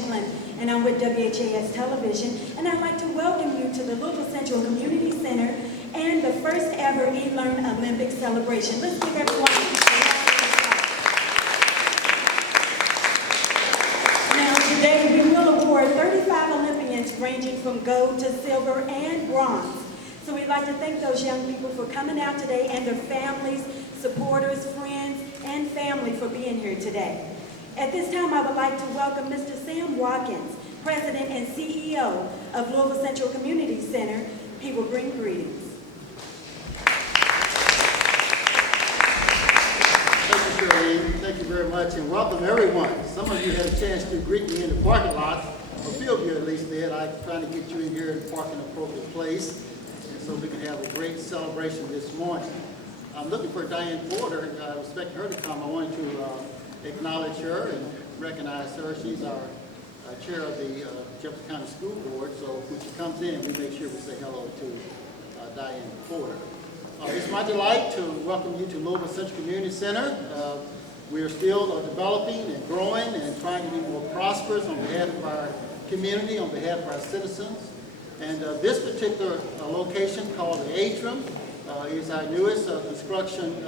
Shanklin, and I'm with WHAS Television, and I'd like to welcome you to the Louisville Central Community Center and the first ever eLearn Olympic celebration. Let's give everyone a round of applause. Now today we will award 35 Olympians ranging from gold to silver and bronze. So we'd like to thank those young people for coming out today and their families, supporters, friends, and family for being here today. At this time, I would like to welcome Mr. Sam Watkins, President and CEO of Louisville Central Community Center. He will bring greetings. Thank you, Charlene. Thank you very much, and welcome everyone. Some of you had a chance to greet me in the parking lot. A few of you at least did. I'm trying to get you in here and park in an appropriate place, and so we can have a great celebration this morning. I'm looking for Diane Porter. I was expecting her to come. I wanted to acknowledge her and recognize her. She's our chair of the Jefferson County School Board, so when she comes in, we make sure we say hello to Diane Porter. It's my delight to welcome you to Louisville Central Community Center. We are still developing and growing and trying to be more prosperous on behalf of our community, on behalf of our citizens. And this particular location, called the Atrium, is our newest construction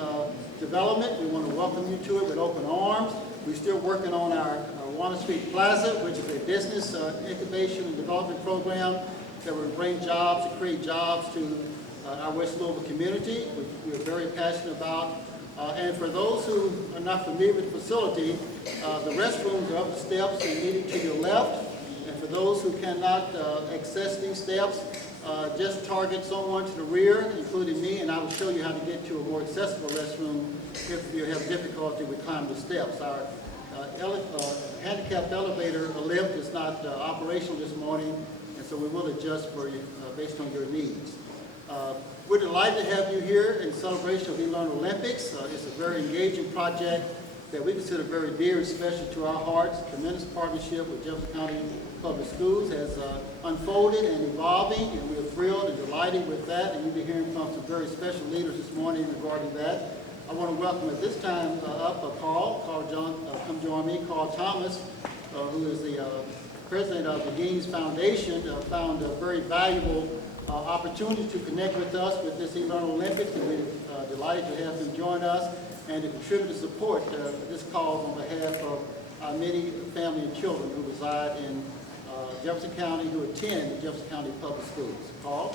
development. We want to welcome you to it with open arms. We're still working on our Warner Street Plaza, which is a business incubation and development program that will bring jobs, to create jobs to our West Louisville community, which we are very passionate about. And for those who are not familiar with the facility, the restrooms are up the steps and immediately to your left. And for those who cannot access these steps, just target someone to the rear, including me, and I will show you how to get to a more accessible restroom if you have difficulty with climbing the steps. Our handicapped elevator lift is not operational this morning, and so we will adjust for you based on your needs. We're delighted to have you here in celebration of eLearn Olympics. It's a very engaging project that we consider very dear and special to our hearts. A tremendous partnership with Jefferson County Public Schools has unfolded and evolving, and we are thrilled and delighted with that, and you'll be hearing from some very special leaders this morning regarding that. I want to welcome at this time come join me, Carl Thomas, who is the president of the Dean's Foundation, found a very valuable opportunity to connect with us with this eLearn Olympics, and we're delighted to have him join us and to contribute to support this cause on behalf of our many family and children who reside in Jefferson County, who attend the Jefferson County Public Schools. Carl?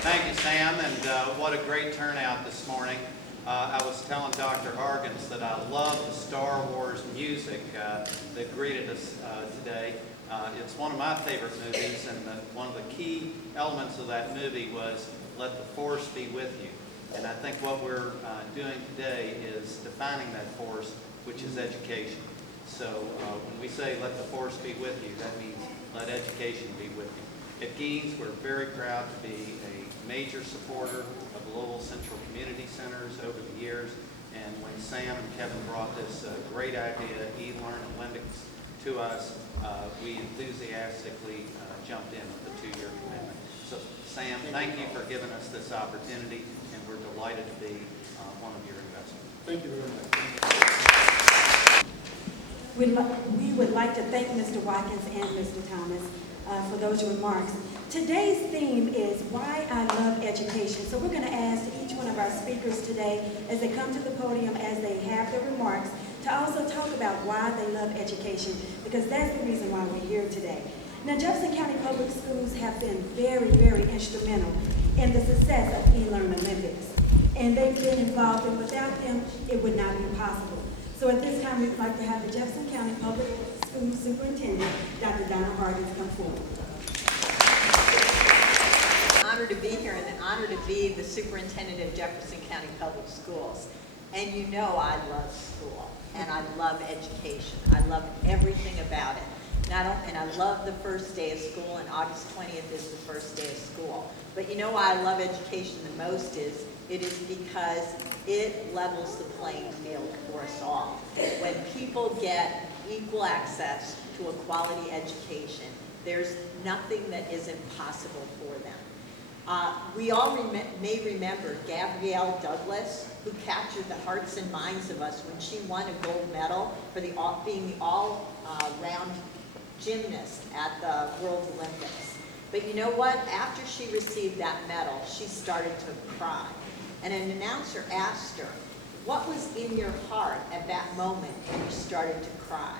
Thank you, Sam, and what a great turnout this morning. I was telling Dr. Hargens that I love the Star Wars music that greeted us today. It's one of my favorite movies, and one of the key elements of that movie was "Let the Force be with you." And I think what we're doing today is defining that force, which is education. So when we say "let the force be with you," that means let education be with you. At Gaines, we're very proud to be a major supporter of Louisville Central Community Centers over the years. And when Sam and Kevin brought this great idea, eLearn Olympics, to us, we enthusiastically jumped in with the 2-year commitment. So Sam, thank you for giving us this opportunity, and we're delighted to be one of your investors. Thank you very much. We would like to thank Mr. Watkins and Mr. Thomas for those remarks. Today's theme is why I love education. So we're going to ask each one of our speakers today, as they come to the podium, as they have their remarks, to also talk about why they love education, because that's the reason why we're here today. Now, Jefferson County Public Schools have been very, very instrumental in the success of eLearn Olympics. And they've been involved, and without them, it would not be possible. So at this time, we'd like to have the Jefferson County Public Schools Superintendent, Dr. Donna Hargens, come forward. Honored to be here, and an honor to be the superintendent of Jefferson County Public Schools. And you know I love school, and I love education. I love everything about it. And I love the first day of school, and August 20th is the first day of school. But you know why I love education the most is because it levels the playing field for us all. When people get equal access to a quality education, there's nothing that is impossible for them. We all may remember Gabrielle Douglas, who captured the hearts and minds of us when she won a gold medal for being the all-round gymnast at the World Olympics. But you know what? After she received that medal, she started to cry. And an announcer asked her, what was in your heart at that moment when you started to cry?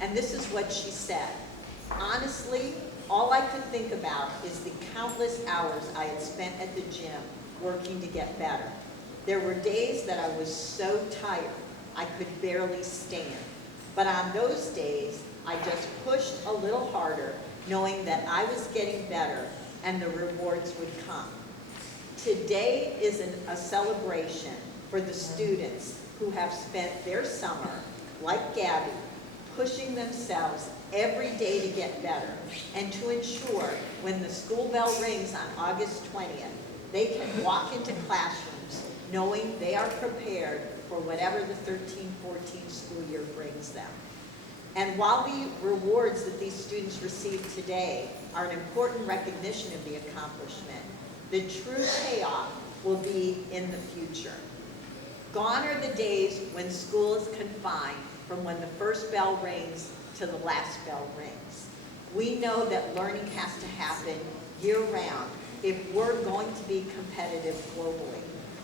And this is what she said. Honestly, all I could think about is the countless hours I had spent at the gym working to get better. There were days that I was so tired I could barely stand. But on those days, I just pushed a little harder, knowing that I was getting better and the rewards would come. Today is a celebration for the students who have spent their summer, like Gabby, pushing themselves every day to get better and to ensure when the school bell rings on August 20th, they can walk into classrooms knowing they are prepared for whatever the 13-14 school year brings them. And while the rewards that these students receive today are an important recognition of the accomplishment, the true payoff will be in the future. Gone are the days when school is confined from when the first bell rings to the last bell rings. We know that learning has to happen year-round if we're going to be competitive globally.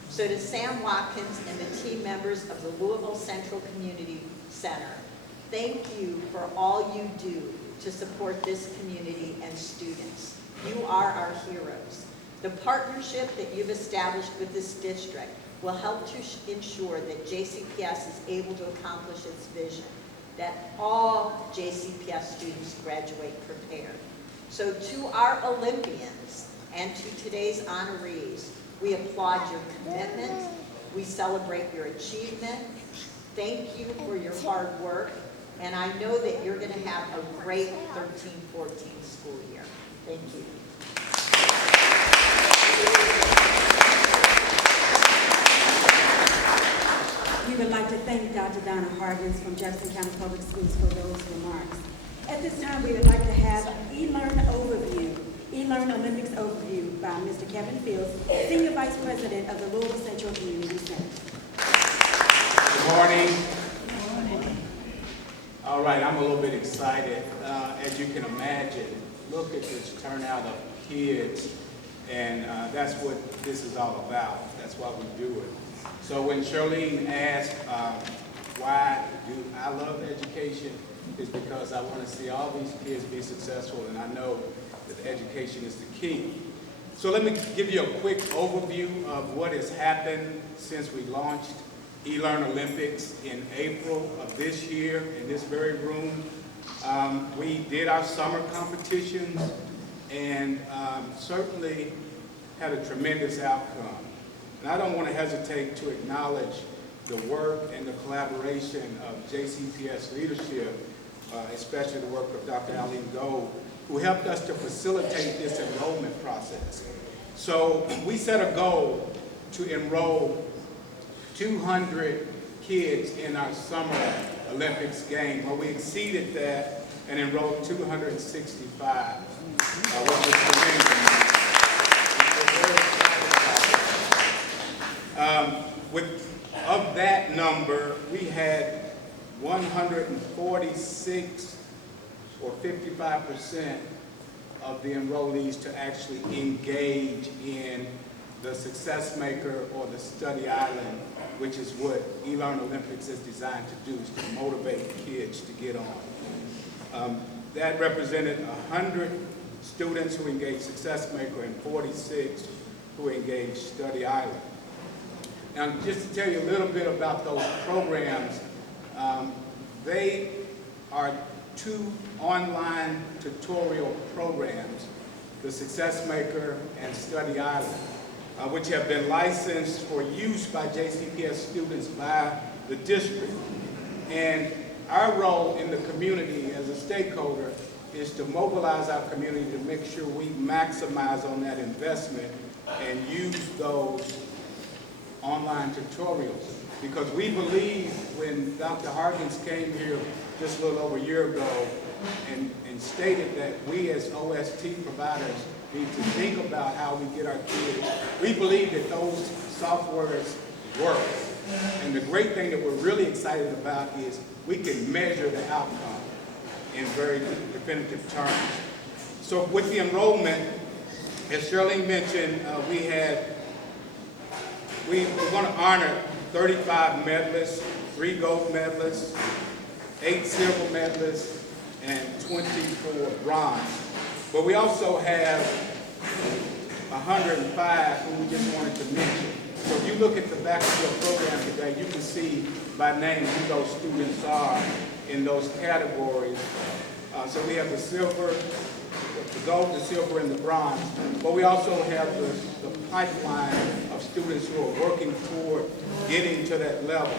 So to Sam Watkins and the team members of the Louisville Central Community Center, thank you for all you do to support this community and students. You are our heroes. The partnership that you've established with this district will help to ensure that JCPS is able to accomplish its vision, that all JCPS students graduate prepared. So to our Olympians and to today's honorees, we applaud your commitment, we celebrate your achievement, thank you for your hard work, and I know that you're going to have a great 13-14 school year. Thank you. We would like to thank Dr. Donna Hargins from Jefferson County Public Schools for those remarks. At this time, we would like to have eLearn overview, eLearn Olympics overview by Mr. Kevin Fields, Senior Vice President of the Louisville Central Community Center. Good morning. Good morning. All right, I'm a little bit excited. As you can imagine, look at this turnout of kids, and that's what this is all about. That's why we do it. So when Charlene asked why do I love education, is because I want to see all these kids be successful, and I know that education is the key. So let me give you a quick overview of what has happened since we launched eLearn Olympics in April of this year in this very room. We did our summer competitions and certainly had a tremendous outcome. And I don't want to hesitate to acknowledge the work and the collaboration of JCPS leadership, especially the work of Dr. Aline Gold, who helped us to facilitate this enrollment process. So we set a goal to enroll 200 kids in our summer Olympics game. Well, we exceeded that and enrolled 265, which was tremendous. Of that number, we had 146 or 55% of the enrollees to actually engage in the Success Maker or the Study Island, which is what eLearn Olympics is designed to do, is to motivate kids to get on. That represented 100 students who engaged Success Maker and 46 who engaged Study Island. Now, just to tell you a little bit about those programs, they are 2 online tutorial programs, the Success Maker and Study Island, which have been licensed for use by JCPS students by the district. And our role in the community as a stakeholder is to mobilize our community to make sure we maximize on that investment and use those online tutorials. Because we believe when Dr. Harkins came here just a little over a year ago and stated that we as OST providers be to think about how we get our kids. We believe that those softwares work. And the great thing that we're really excited about is we can measure the outcome in very definitive terms. So with the enrollment, as Shirley mentioned, we're going to honor 35 medalists, 3 gold medalists, 8 silver medalists, and 24 bronze. But we also have 105 who we just wanted to mention. So if you look at the back of your program today, you can see by name who those students are in those categories. So we have the silver, the gold, the silver, and the bronze. But we also have the pipeline of students who are working toward getting to that level.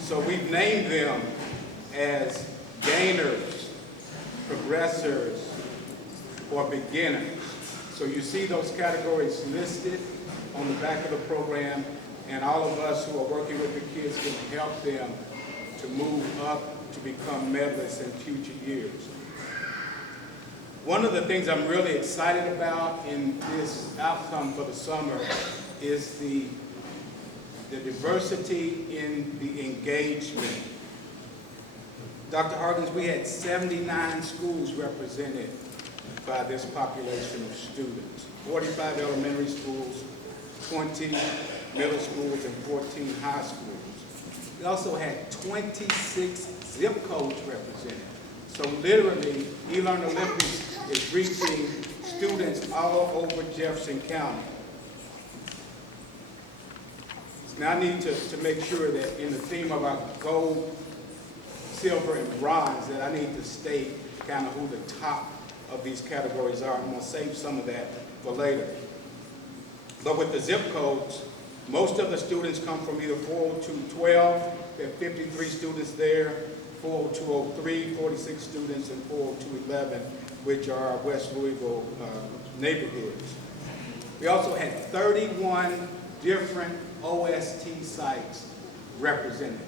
So we've named them as gainers, progressors, or beginners. So you see those categories listed on the back of the program, and all of us who are working with the kids can help them to move up to become medalists in future years. One of the things I'm really excited about in this outcome for the summer is the diversity in the engagement. Dr. Harkins, we had 79 schools represented by this population of students. 45 elementary schools, 20 middle schools, and 14 high schools. We also had 26 zip codes represented. So literally, eLearn Olympians is reaching students all over Jefferson County. Now I need to make sure that in the theme of our gold, silver, and bronze, that I need to state kind of who the top of these categories are. I'm going to save some of that for later. But with the zip codes, most of the students come from either 40212, there are 53 students there, 40203, 46 students, and 40211, which are our West Louisville neighborhoods. We also had 31 different OST sites represented.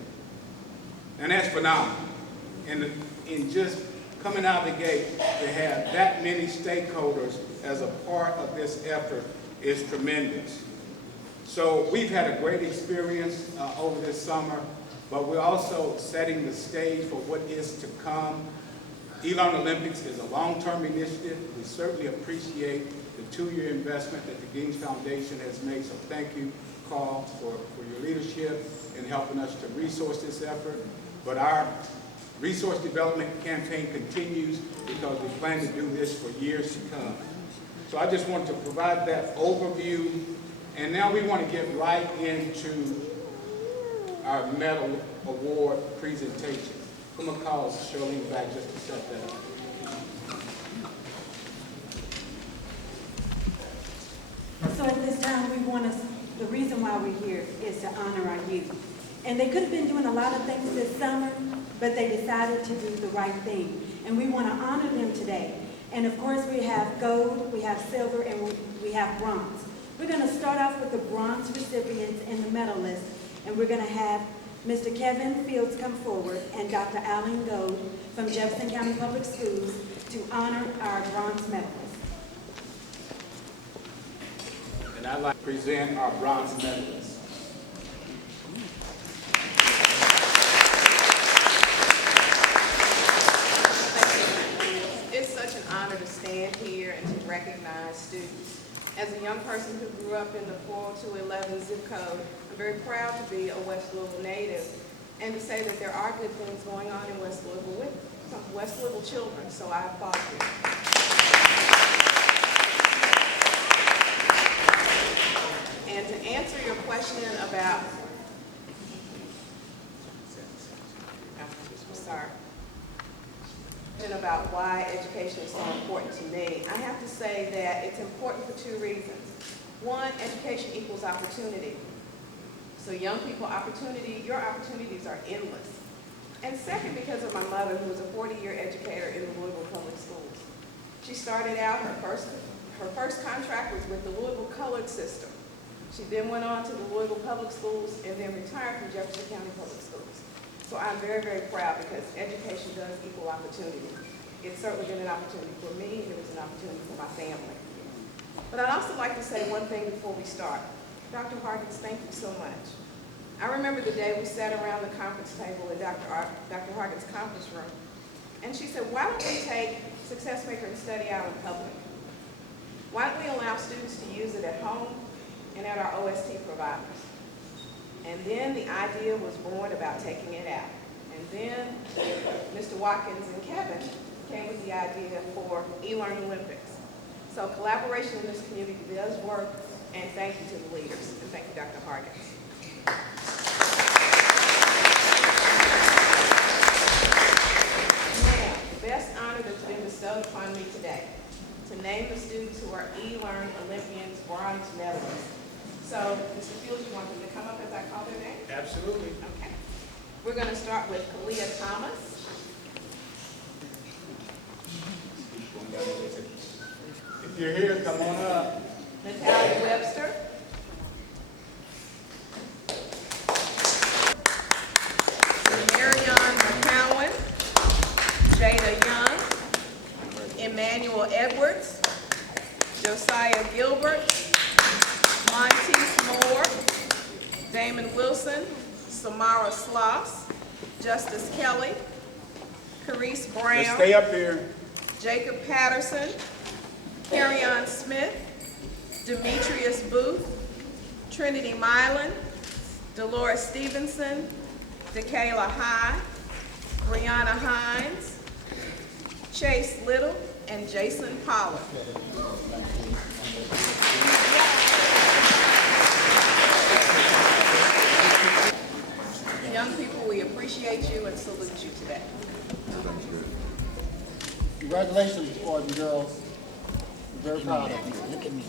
And that's phenomenal. And in just coming out of the gate, to have that many stakeholders as a part of this effort is tremendous. So we've had a great experience over this summer, but we're also setting the stage for what is to come. eLearn Olympics is a long-term initiative. We certainly appreciate the 2-year investment that the Gaines Foundation has made, so thank you, Carl, for your leadership in helping us to resource this effort. But our resource development campaign continues because we plan to do this for years to come. So I just wanted to provide that overview, and now we want to get right into our medal award presentation. I'm going to call Charlene back just to set that up. So at this time, the reason why we're here is to honor our youth. And they could have been doing a lot of things this summer, but they decided to do the right thing. And we want to honor them today. And of course, we have gold, we have silver, and we have bronze. We're going to start off with the bronze recipients and the medalists. And we're going to have Mr. Kevin Fields come forward and Dr. Alan Gold from Jefferson County Public Schools to honor our bronze medalists. And I'd like to present our bronze medalists. It's such an honor to stand here and to recognize students. As a young person who grew up in the 40211 zip code, I'm very proud to be a West Louisville native and to say that there are good things going on in West Louisville with some West Louisville children, so I applaud you. And to answer your question about, about why education is so important to me, I have to say that it's important for 2 reasons. One, education equals opportunity. So young people, your opportunities are endless. And second, because of my mother, who was a 40-year educator in the Louisville Public Schools. She started out, her first contract was with the Louisville Colored System. She then went on to the Louisville Public Schools and then retired from Jefferson County Public Schools. So I'm very, very proud because education does equal opportunity. It's certainly been an opportunity for me, and it was an opportunity for my family. But I'd also like to say one thing before we start. Dr. Harkins, thank you so much. I remember the day we sat around the conference table in Dr. Harkins' conference room, and she said, why don't we take Success Maker and study out in public? Why don't we allow students to use it at home and at our OST providers? And then the idea was born about taking it out. And then Mr. Watkins and Kevin came with the idea for eLearn Olympics. So collaboration in this community does work, and thank you to the leaders, and thank you, Dr. Harkins. Now, the best honor that's been bestowed upon me today, to name the students who are eLearn Olympians bronze medalists. So, Mr. Fields, you want them to come up as I call their name? Absolutely. Okay. We're going to start with Kalia Thomas. If you're here, come on up. Natalia Webster. Marion McCowan. Jada Young. Emmanuel Edwards. Josiah Gilbert. Monteith Moore. Damon Wilson. Samara Sloss. Justice Kelly. Carice Brown. Just stay up here. Jacob Patterson. Carrion Smith. Demetrius Booth. Trinity Milan. Dolores Stevenson. DeKayla High. Brianna Hines. Chase Little. And Jason Pollard. Young people, we appreciate you and salute you today. Congratulations, boys and girls. We're very proud of you. Look at me.